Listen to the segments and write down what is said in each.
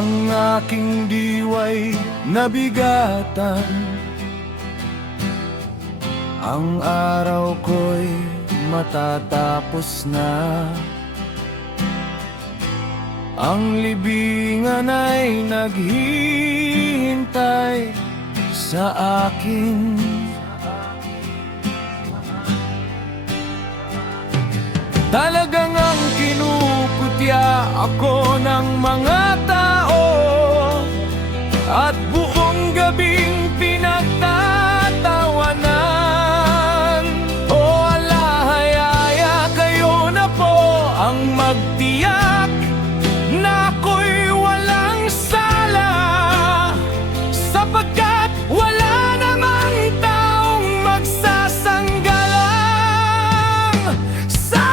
Ang aking diwa'y nabigatan, ang araw ko'y matatapos na. Ang libingan ay naghihintay sa akin. Talagang ang kinuputya ako ng mga tao, at buong gabing pinagtatawanan. O alahayaya, kayo na po ang magtiyak na ako'y walang sala, sapagkat wala namang taong magsasanggalang sa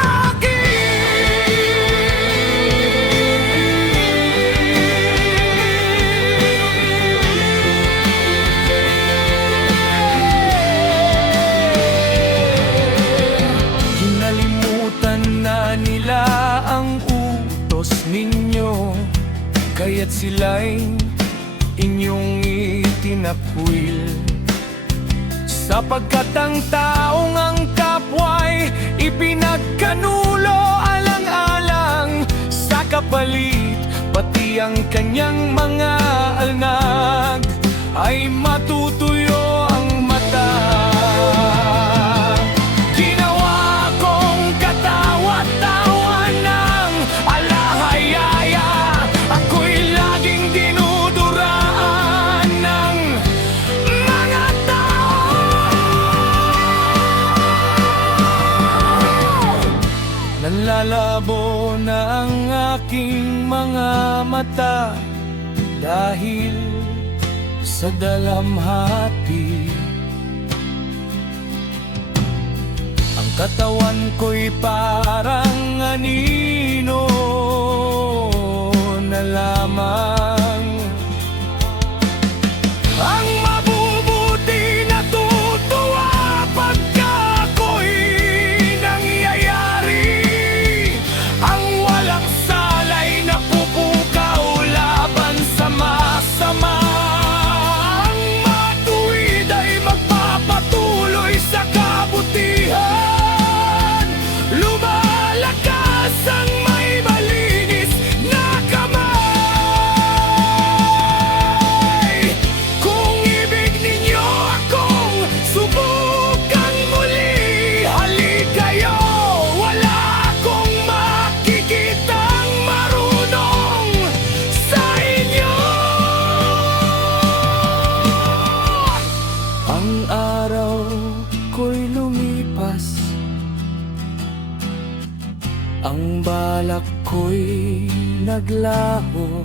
nila ang utos ninyo, kaya't sila'y inyong itinakwil. Sapagkat ang taong ang kapwa'y ipinagkanulo alang-alang, sa kapalit pati ang kanyang mga alnag ay matutuyo ang mata. Nanlalabo na ang aking mga mata dahil sa dalamhati. Ang katawan ko'y parang anino na lamang. Ang mabubuti natutuwa pagka ako'y nangyayari. Ang walang sala'y napupukaw laban sa masama. Ang matuwid ay magpapatuloy sa kabutihan. Lumalakas ang may malinis na kamay. Kung ibig ninyo akong subukan muli, halik kayo. Wala akong makikitang marunong sa inyo. Ang araw ko'y lumipas, ang balak ko'y naglaho.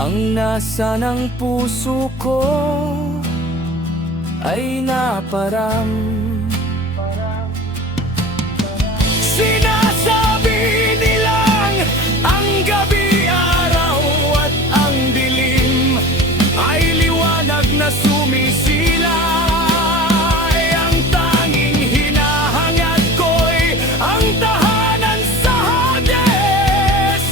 Ang nasa ng puso ko ay naparam. Sinasabi nilang ang gabi, araw at ang dilim ay liwanag na sumisilay. Ang tanging hinahangad ko'y ang tahanan sa Hades.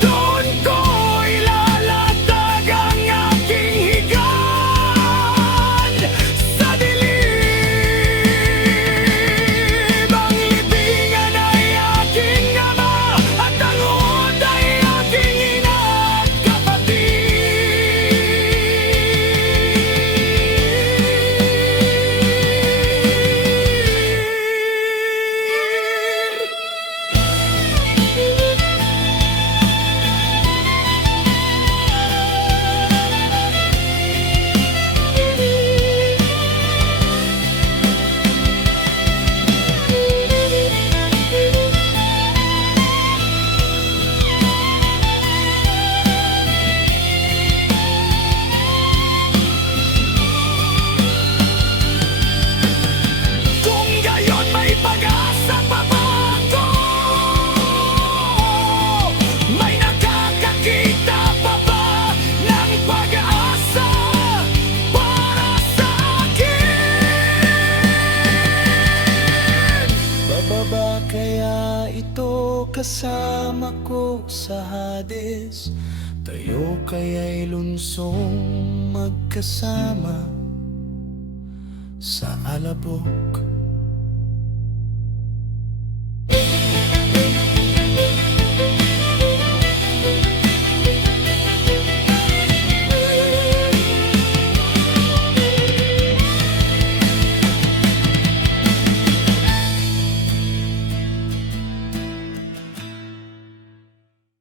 Doon ko ilalatag ang aking higad sa dilim. Ang libingan ay Hades. Tayo kaya'y lunsong magkasama sa alabok